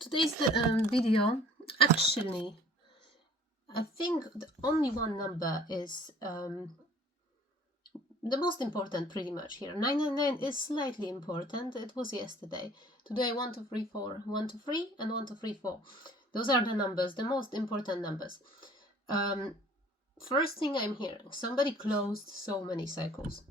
Today's video, actually, I think only one number is the most important pretty much here. 999 is slightly important. It was yesterday. Today 1, 2, 3, 4, 1, 2, 3, and 1, 2, 3, 4. Those are the numbers, the most important numbers. First thing I'm hearing, somebody closed so many cycles.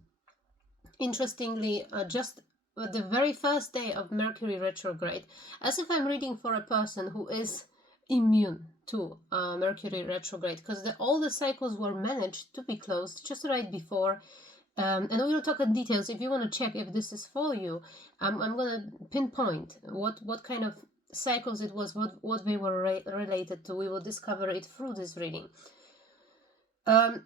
Interestingly, just the very first day of Mercury retrograde, as if I'm reading for a person who is immune to Mercury retrograde, because all the cycles were managed to be closed just right before. And we will talk in details. If you want to check if this is for you, I'm going to pinpoint what kind of cycles it was, what they were related to. We will discover it through this reading. How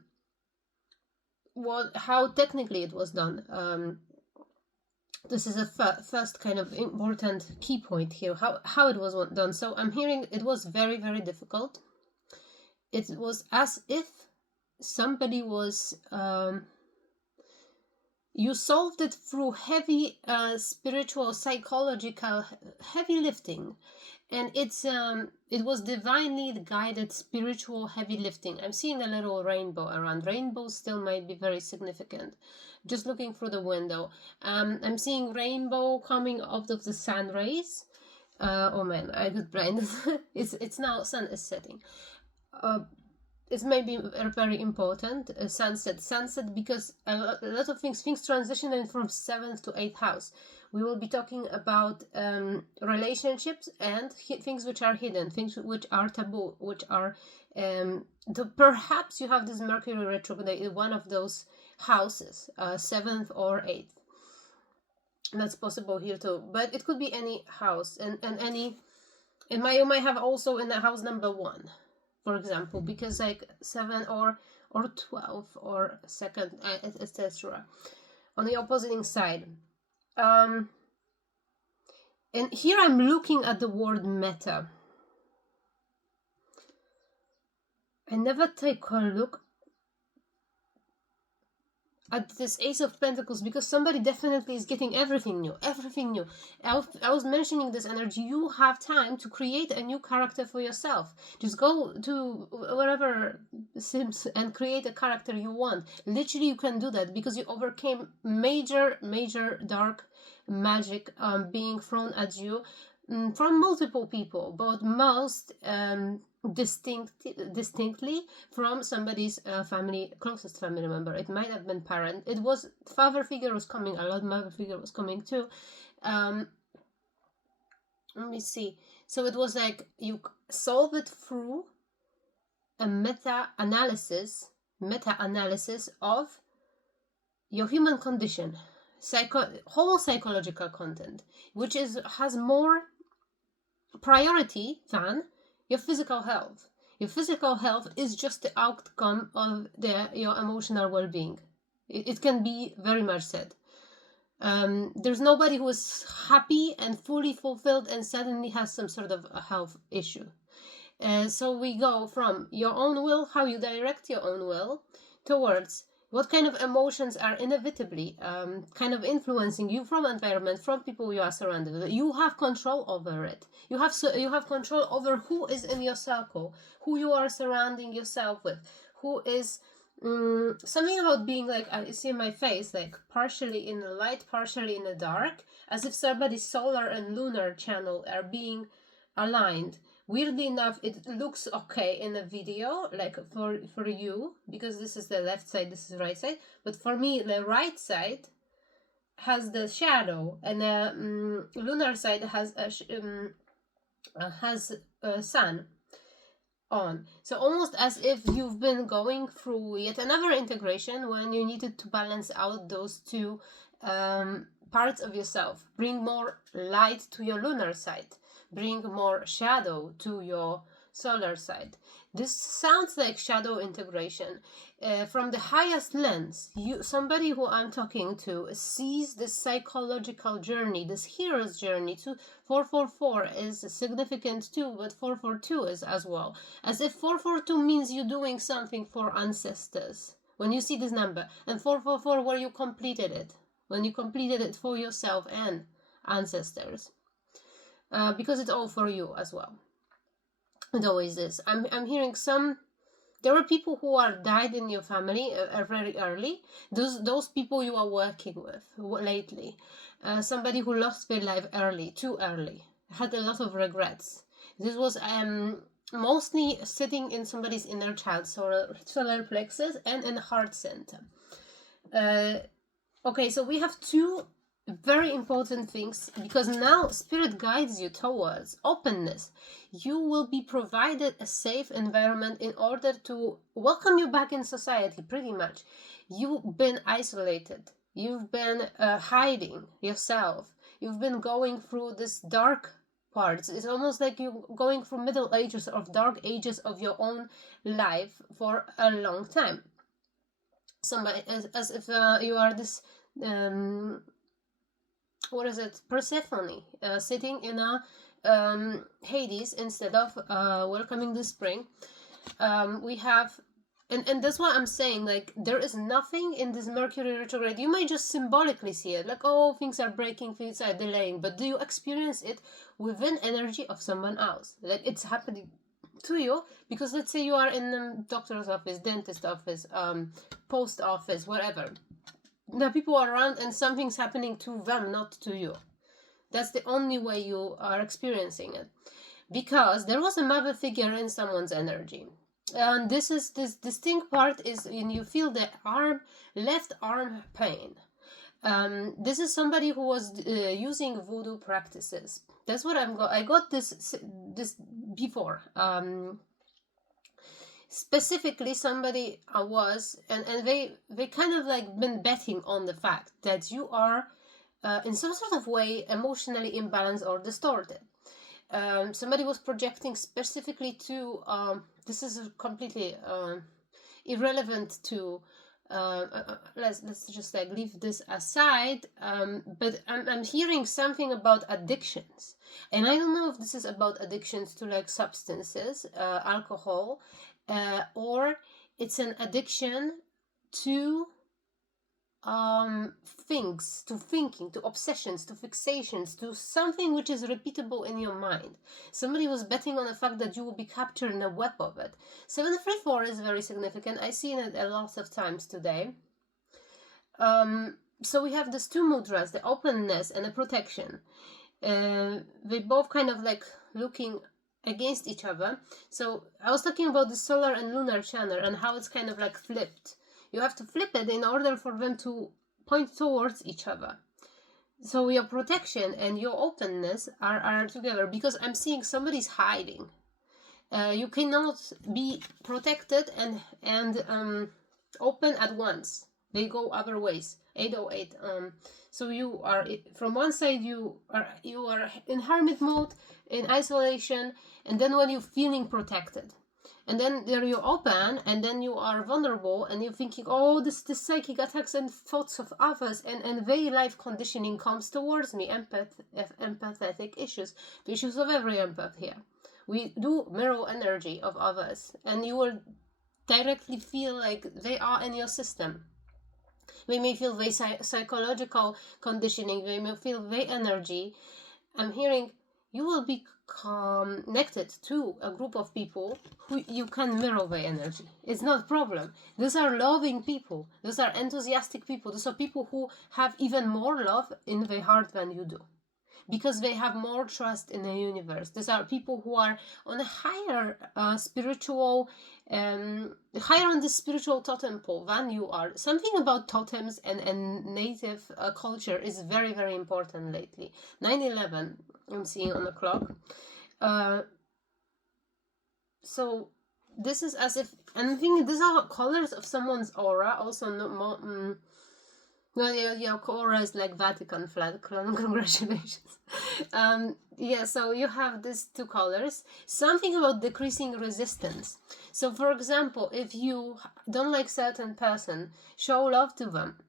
technically it was done. This is a first kind of important key point here, how it was done. So I'm hearing it was very, very difficult. It was as if somebody was you solved it through heavy spiritual, psychological, heavy lifting. And it was divinely guided spiritual heavy lifting. I'm seeing a little rainbow around. Rainbows still might be very significant. Just looking through the window. I'm seeing rainbow coming out of the sun rays. Oh man, I got blind. It's now sun is setting. It's maybe very important. Sunset, because a lot of things transitioning from 7th to 8th house. We will be talking about relationships and things which are hidden, things which are taboo, which are perhaps you have this Mercury retrograde in one of those houses, 7th or 8th. That's possible here too, but it could be any house and any. You might have also in the house number 1, for example, because like 7 or 12 or 2nd, etc. On the opposing side. And here I'm looking at the word meta. I never take a look at this Ace of Pentacles because somebody definitely is getting everything new. I was mentioning this energy. You have time to create a new character for yourself. Just go to wherever Sims and create a character you want. Literally, you can do that because you overcame major dark magic being thrown at you from multiple people, but most distinctly from somebody's closest family member. It might have been parent. It was father figure was coming a lot. Mother figure was coming too. Let me see. So it was like you solve it through a meta-analysis of your human condition, whole psychological content, which has more priority than your physical health. Your physical health is just the outcome of your emotional well-being. It can be very much said. There's nobody who is happy and fully fulfilled and suddenly has some sort of a health issue. So we go from your own will, how you direct your own will, towards what kind of emotions are inevitably kind of influencing you from environment, from people you are surrounded with. You have control over it. You have control over who is in your circle, who you are surrounding yourself with, who is something about being like, I see in my face, like partially in the light, partially in the dark, as if somebody's solar and lunar channel are being aligned. Weirdly enough, it looks okay in a video, like for you, because this is the left side, this is the right side. But for me, the right side has the shadow, and the lunar side has a sun on. So almost as if you've been going through yet another integration when you needed to balance out those two parts of yourself. Bring more light to your lunar side. Bring more shadow to your solar side. This sounds like shadow integration. From the highest lens, somebody who I'm talking to sees this psychological journey, this hero's journey. 444 is significant too, but 442 is as well. As if 442 means you doing something for ancestors. When you see this number, and 444 where you completed it. When you completed it for yourself and ancestors. because it's all for you as well. It always is. I'm hearing there are people who are died in your family very early. Those people you are working with lately. Somebody who lost their life early, too early, had a lot of regrets. This was mostly sitting in somebody's inner child, solar plexus, and in heart center. Okay, so we have two very important things, because now spirit guides you towards openness. You will be provided a safe environment in order to welcome you back in society, pretty much. You've been isolated, you've been hiding yourself, you've been going through this dark parts. It's almost like you're going through middle ages or dark ages of your own life for a long time. Somebody, as if you are this what is it, Persephone, sitting in a Hades instead of welcoming the spring. We have, and that's what I'm saying, like, there is nothing in this Mercury retrograde. You might just symbolically see it, like, oh, things are breaking, things are delaying, but do you experience it within energy of someone else? Like, it's happening to you, because let's say you are in the doctor's office, dentist office, post office, whatever. The people are around and something's happening to them, not to you. That's the only way you are experiencing it, because there was a mother figure in someone's energy. And this distinct part is when you feel the left arm pain. This is somebody who was using voodoo practices. That's what I got this before. Specifically, somebody was, and they kind of like been betting on the fact that you are in some sort of way emotionally imbalanced or distorted. Somebody was projecting specifically to this is completely irrelevant to let's just like leave this aside, but I'm hearing something about addictions, and I don't know if this is about addictions to like substances, alcohol, or it's an addiction to things, to thinking, to obsessions, to fixations, to something which is repeatable in your mind. Somebody was betting on the fact that you will be captured in a web of it. 734 is very significant. I see it a lot of times today. So we have these two mudras, the openness and the protection. They both kind of like looking against each other. So I was talking about the solar and lunar channel and how it's kind of like flipped. You have to flip it in order for them to point towards each other. So your protection and your openness are together, because I'm seeing somebody's hiding. You cannot be protected and open at once. They go other ways. 808. So you are, from one side you are in hermit mode, in isolation, and then when you're feeling protected. And then there you open, and then you are vulnerable, and you're thinking, oh, this psychic attacks and thoughts of others, and their life conditioning comes towards me, empathetic issues, the issues of every empath here. We do mirror energy of others, and you will directly feel like they are in your system. We may feel very psychological conditioning, we may feel very energy. I'm hearing you will be connected to a group of people who you can mirror their energy. It's not a problem. These are loving people. These are enthusiastic people. These are people who have even more love in their heart than you do, because they have more trust in the universe. These are people who are on a higher spiritual, higher on the spiritual totem pole than you are. Something about totems and native culture is very, very important lately. 9/11, I'm seeing on the clock. So this is as if, and I'm thinking these are colors of someone's aura. Also, no, your aura is like Vatican flag. Congratulations. Yeah, so you have these two colors. Something about decreasing resistance. So, for example, if you don't like certain person, show love to them.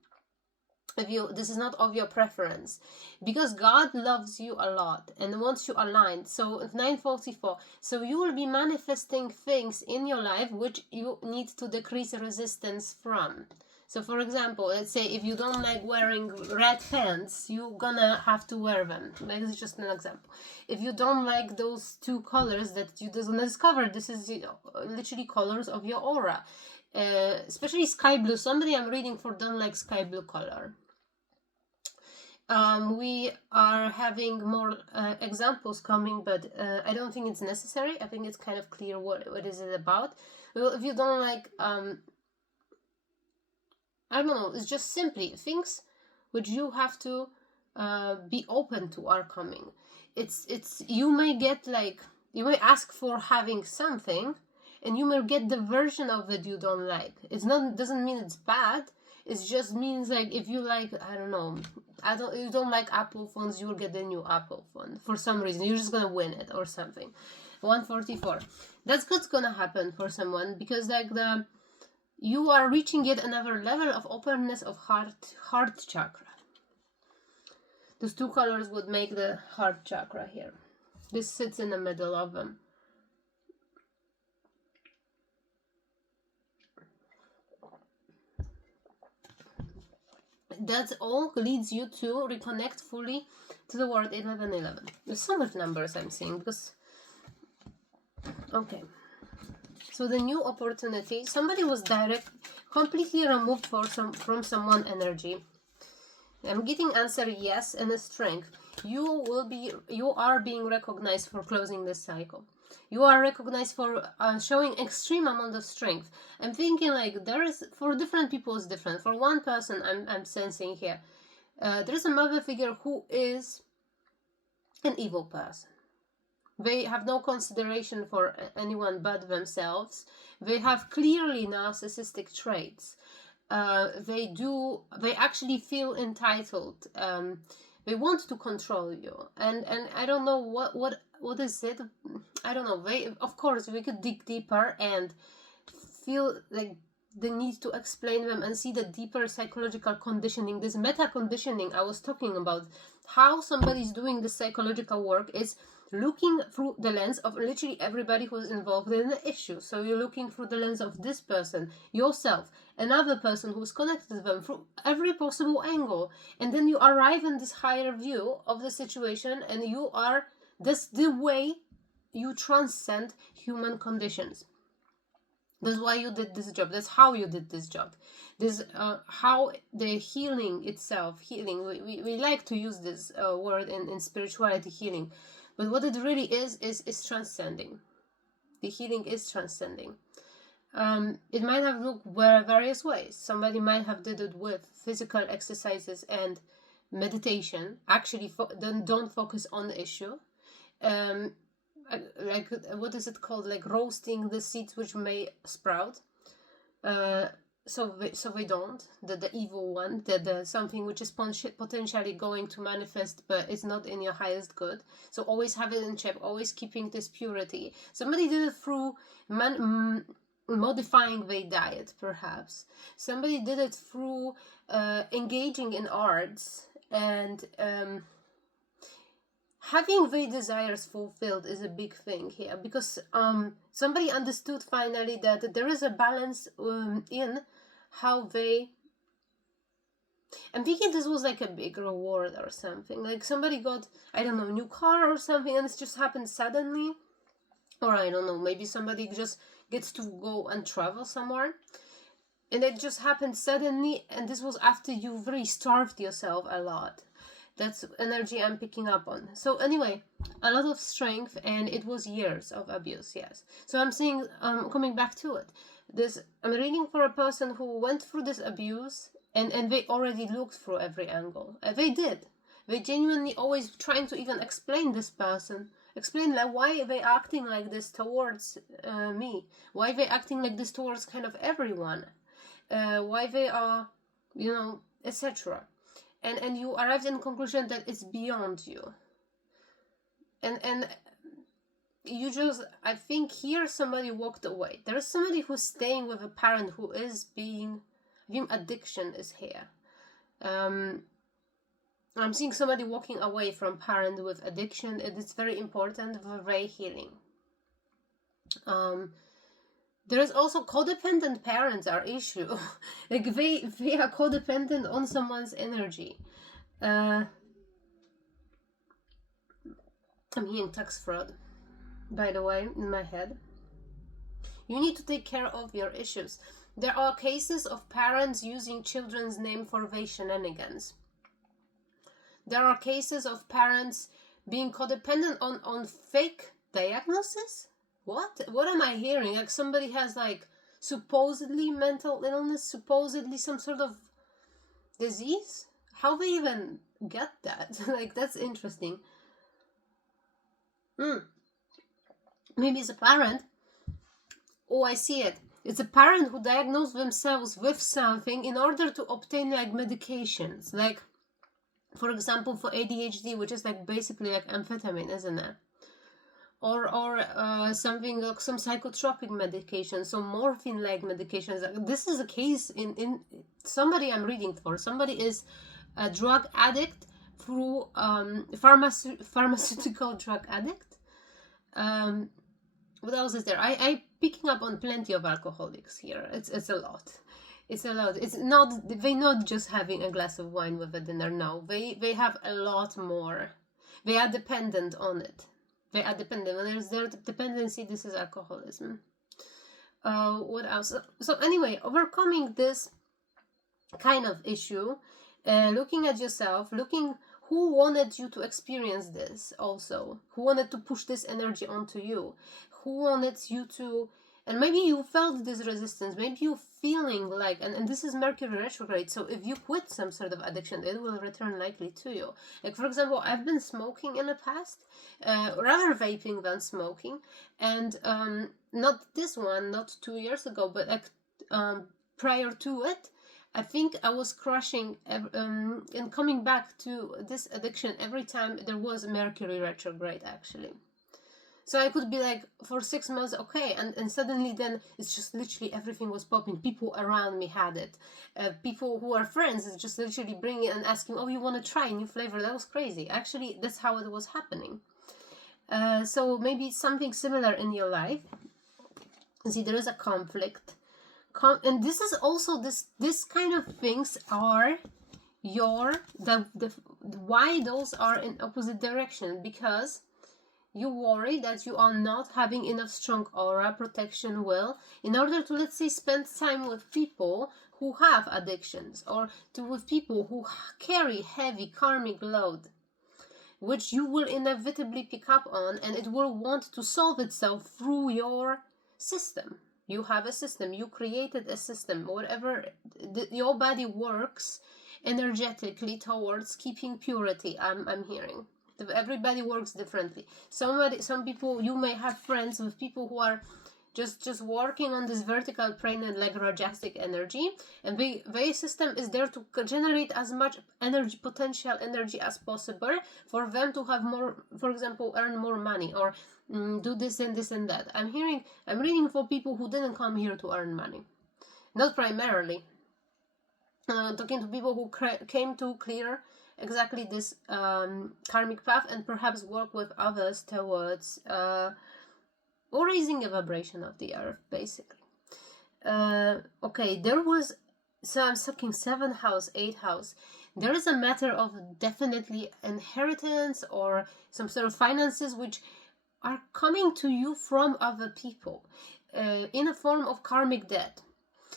If this is not of your preference, because God loves you a lot and wants you aligned. So 944, so you will be manifesting things in your life which you need to decrease resistance from. So for example, let's say if you don't like wearing red pants, you're gonna have to wear them. Like, this is just an example. If you don't like those two colors that you just gonna discover, this is literally colors of your aura. Especially sky blue. Somebody I'm reading for don't like sky blue color. We are having more examples coming, but I don't think it's necessary. I think it's kind of clear what is it about. Well, if you don't like, I don't know, it's just simply things which you have to be open to are coming. It's you may get like, you may ask for having something, and you may get the version of it you don't like. It's not, doesn't mean it's bad. It just means like, if you like, I don't know, you don't like Apple phones, you will get the new Apple phone for some reason. You're just gonna win it or something. 144. That's what's gonna happen for someone, because like you are reaching yet another level of openness of heart chakra. Those two colors would make the heart chakra here. This sits in the middle of them. That all leads you to reconnect fully to the word 1111. There's so much numbers I'm seeing, because okay. So the new opportunity, somebody was completely removed from someone energy. I'm getting answer yes and a strength. You are being recognized for closing this cycle. You are recognized for showing extreme amount of strength. I'm thinking like there is, for different people it's different. For one person I'm sensing here, there is a mother figure who is an evil person. They have no consideration for anyone but themselves. They have clearly narcissistic traits. They actually feel entitled. They want to control you, and I don't know what is it. I don't know. Of course we could dig deeper and feel like the need to explain them and see the deeper psychological conditioning, this meta conditioning I was talking about. How somebody's doing this psychological work is looking through the lens of literally everybody who's involved in the issue. So you're looking through the lens of this person, yourself, another person who's connected to them, through every possible angle, and then you arrive in this higher view of the situation, and you are, that's the way you transcend human conditions. That's why you did this job. That's how you did this job. This how the healing itself, healing, we like to use this word in spirituality, healing, but what it really is transcending. The healing is transcending. It might have looked various ways. Somebody might have did it with physical exercises and meditation. Actually, don't focus on the issue. Like, what is it called? Like roasting the seeds which may sprout. So they don't. The evil one, the something which is potentially going to manifest, but it's not in your highest good. So always have it in check. Always keeping this purity. Somebody did it through modifying their diet, perhaps. Somebody did it through engaging in arts, and having their desires fulfilled is a big thing here, because somebody understood finally that there is a balance in how they. I'm thinking this was like a big reward or something. Like somebody got, I don't know, a new car or something, and it just happened suddenly. Or I don't know, maybe somebody just gets to go and travel somewhere, and it just happened suddenly, and this was after you've really starved yourself a lot. That's energy I'm picking up on. So anyway, a lot of strength, and it was years of abuse, yes. So I'm seeing, coming back to it, I'm reading for a person who went through this abuse, and they already looked through every angle. They did. They genuinely always trying to even explain this person, explain like why they acting like this towards me, why they acting like this towards kind of everyone, why they are, etc. And you arrived in conclusion that it's beyond you. And you just, I think here somebody walked away. There is somebody who's staying with a parent who is being, I think addiction is here. I'm seeing somebody walking away from parent with addiction, and it's very important for their healing. There is also codependent parents are issue. Like they are codependent on someone's energy. I'm hearing tax fraud, by the way, in my head. You need to take care of your issues. There are cases of parents using children's name for their shenanigans. There are cases of parents being codependent on fake diagnosis. What am I hearing? Like somebody has like supposedly mental illness, supposedly some sort of disease. How they even get that? Like that's interesting. Maybe it's a parent. Oh, I see it. It's a parent who diagnosed themselves with something in order to obtain like medications, like for example for ADHD, which is like basically like amphetamine, isn't it? Or something like some psychotropic medication, some morphine-like medications. This is a case in somebody I'm reading for. Somebody is a drug addict through pharmaceutical drug addict. What else is there? I picking up on plenty of alcoholics here. It's a lot. It's a lot. It's not they not just having a glass of wine with a dinner. No, they have a lot more. They are dependent on it. They are dependent. When there's their dependency, this is alcoholism. What else? So anyway, overcoming this kind of issue, looking at yourself, looking who wanted you to experience this also, who wanted to push this energy onto you, who wanted you to, and maybe you felt this resistance, maybe you feeling like, and this is Mercury retrograde, so if you quit some sort of addiction, it will return likely to you. Like for example, I've been smoking in the past, rather vaping than smoking, and not this one, not 2 years ago, but like prior to it, I think I was crushing and coming back to this addiction every time there was Mercury retrograde, actually. So I could be like for 6 months, okay, and suddenly then it's just literally everything was popping. People around me had it. People who are friends is just literally bringing it and asking, oh, you want to try a new flavor? That was crazy. Actually, that's how it was happening. So maybe something similar in your life. See, there is a conflict. And this is also this kind of things are why those are in opposite direction, because you worry that you are not having enough strong aura protection will in order to, let's say, spend time with people who have addictions, or with people who carry heavy karmic load, which you will inevitably pick up on, and it will want to solve itself through your system. You have a system, you created a system, whatever your body works energetically towards keeping purity. I'm hearing everybody works differently. Some people, you may have friends with people who are just working on this vertical plane and like rajasic energy, and their system is there to generate as much energy, potential energy as possible for them to have more, for example, earn more money, or do this and this and that. I'm reading for people who didn't come here to earn money, not primarily. Talking to people who came to clear exactly this karmic path and perhaps work with others towards raising a vibration of the earth, basically. Okay, there was, so I'm talking 7th house, 8th house. There is a matter of definitely inheritance or some sort of finances which are coming to you from other people in a form of karmic debt.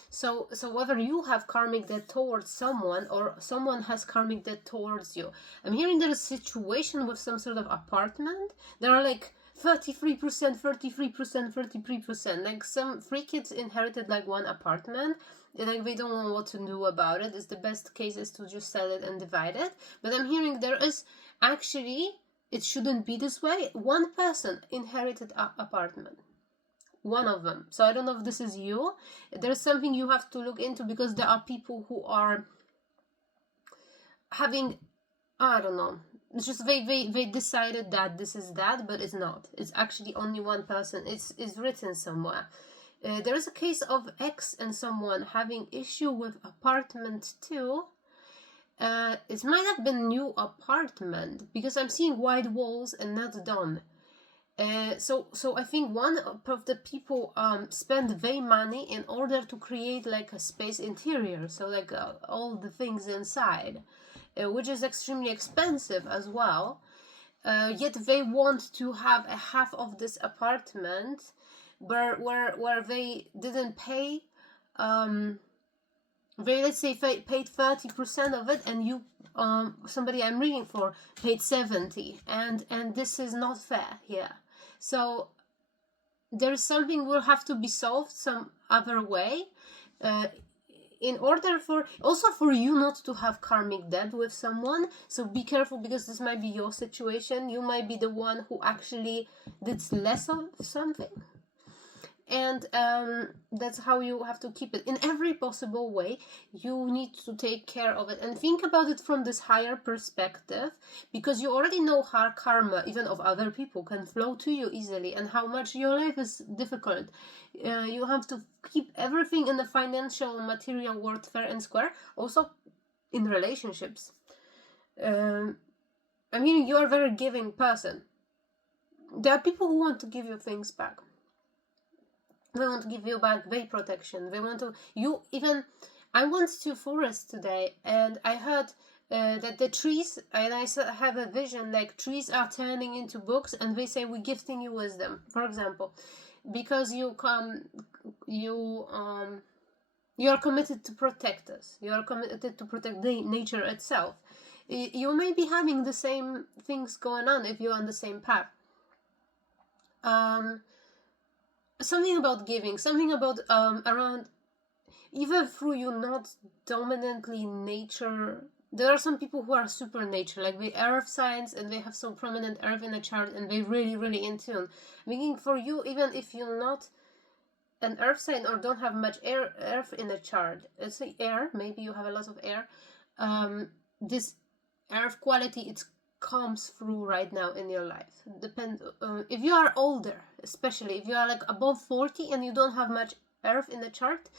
So whether you have karmic debt towards someone or someone has karmic debt towards you. I'm hearing there is a situation with some sort of apartment. There are like 33%, 33%, 33%. Like some free kids inherited like one apartment. Like they don't know what to do about it. It's the best case is to just sell it and divide it. But I'm hearing there is actually, it shouldn't be this way. One person inherited an apartment. One of them. So I don't know if this is you. There's something you have to look into, because there are people who are having, I don't know, it's just they decided that this is that, but it's not. It's actually only one person. It's written somewhere. There is a case of X and someone having issue with apartment too. It might have been new apartment, because I'm seeing white walls and not done. So I think one of the people spend their money in order to create like a space interior, so like all the things inside, which is extremely expensive as well. Yet they want to have a half of this apartment where they didn't pay. They, let's say, paid 30% of it, and you somebody I'm reading for paid 70, and this is not fair here. So there's something will have to be solved some other way, in order for also for you not to have karmic debt with someone. So be careful, because this might be your situation. You might be the one who actually did less of something, and that's how you have to keep it in every possible way. You need to take care of it and think about it from this higher perspective, because you already know how karma, even of other people, can flow to you easily, and how much your life is difficult. You have to keep everything in the financial material world fair and square, also in relationships. I mean, you are a very giving person. There are people who want to give you things back. They want to give you back their protection. They want to, you even, I went to forest today, and I heard that the trees, and I have a vision, like trees are turning into books, and they say, we're gifting you wisdom, for example, because you are committed to protect us. You are committed to protect the nature itself. You may be having the same things going on if you're on the same path. Something about giving, something about around, even through you not dominantly nature. There are some people who are super nature, like the earth signs, and they have some prominent earth in a chart, and they really in tune. Meaning for you, even if you're not an earth sign or don't have much earth in a chart, let's say air, maybe you have a lot of air, this earth quality, it comes through right now in your life. Depend if you are older, especially if you are like above 40 and you don't have much earth in the chart,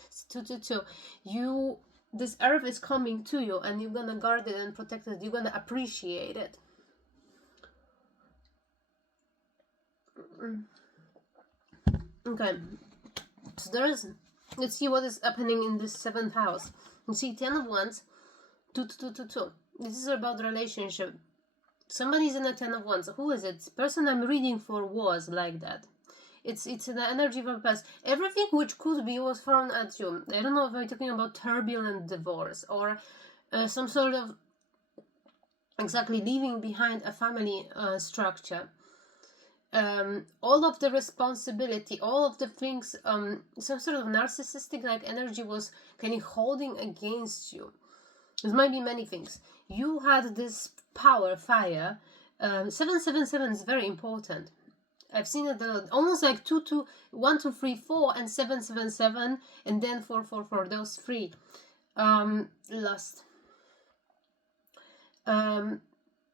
you, this earth is coming to you, and you're gonna guard it and protect it. You're gonna appreciate it. Okay, so there is, let's see what is happening in this 7th house. You see 10 of Wands, 2. This is about relationship. Somebody's in a 10 of Wands. Who is it? The person I'm reading for was like that. It's an energy from past. Everything which could be was thrown at you. I don't know if I'm talking about turbulent divorce, or some sort of exactly leaving behind a family structure. All of the responsibility, all of the things, some sort of narcissistic like energy was kind of holding against you. There might be many things. You had this power, fire. 777 is very important. I've seen it almost like 1, 2, 3, 4, and 777, and then 4, 4, 4. Those 3. Lust.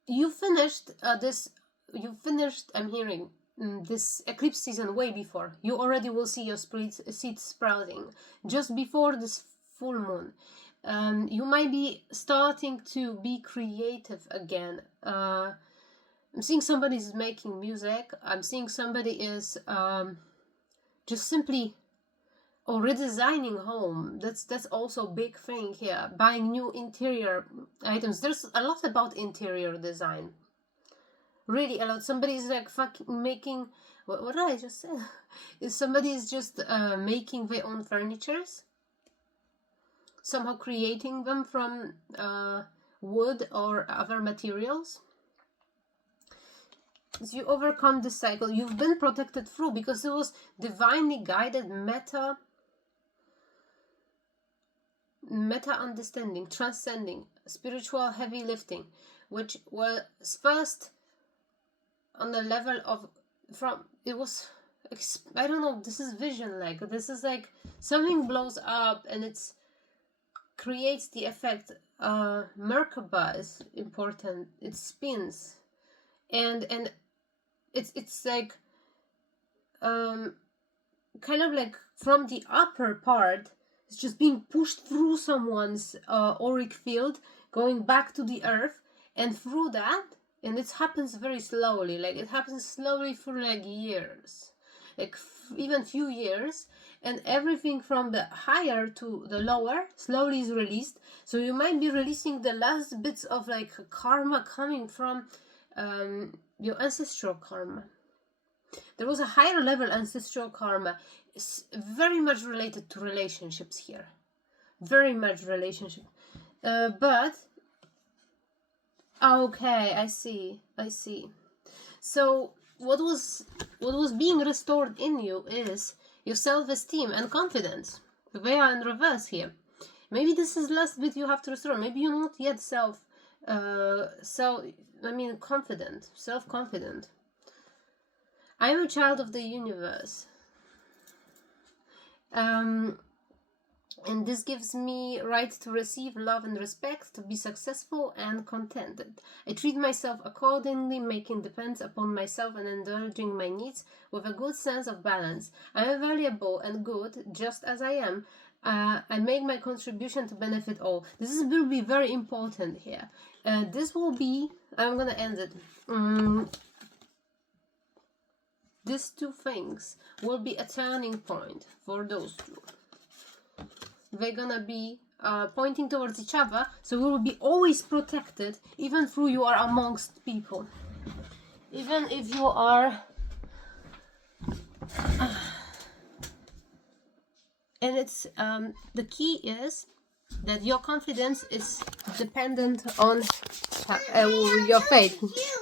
You finished this. You finished. I'm hearing this eclipse season way before. You already will see your seeds sprouting just before this full moon. You might be starting to be creative again. I'm seeing somebody is making music. I'm seeing somebody is just simply redesigning home. That's also a big thing here. Buying new interior items. There's a lot about interior design. Really a lot. Somebody is like making. What did I just say? Is somebody is just making their own furnitures. Somehow creating them from wood or other materials. As you overcome this cycle, you've been protected through, because it was divinely guided meta understanding, transcending, spiritual heavy lifting, which was first on the level of it was, I don't know, this is vision, like this is like something blows up and it's creates the effect. Merkaba is important. It spins, and it's like kind of like from the upper part, it's just being pushed through someone's auric field, going back to the earth, and through that and it happens very slowly. Like it happens slowly for like years, like even few years, and everything from the higher to the lower slowly is released. So you might be releasing the last bits of like karma coming from your ancestral karma. There was a higher level ancestral karma. It's very much related to relationships here, very much relationship, but okay, I see. So what was being restored in you is your self-esteem and confidence. They are in reverse here. Maybe this is last bit you have to restore. Maybe you're not yet confident, self-confident. I am a child of the universe. And this gives me right to receive love and respect, to be successful and contented. I treat myself accordingly, making depends upon myself and indulging my needs with a good sense of balance. I am valuable and good just as I am. I make my contribution to benefit all. This will be very important here. This will be, I'm gonna end it. These two things will be a turning point for those two. They're gonna be pointing towards each other, so we will be always protected, even though you are amongst people. Even if you are... and it's the key is that your confidence is dependent on your faith.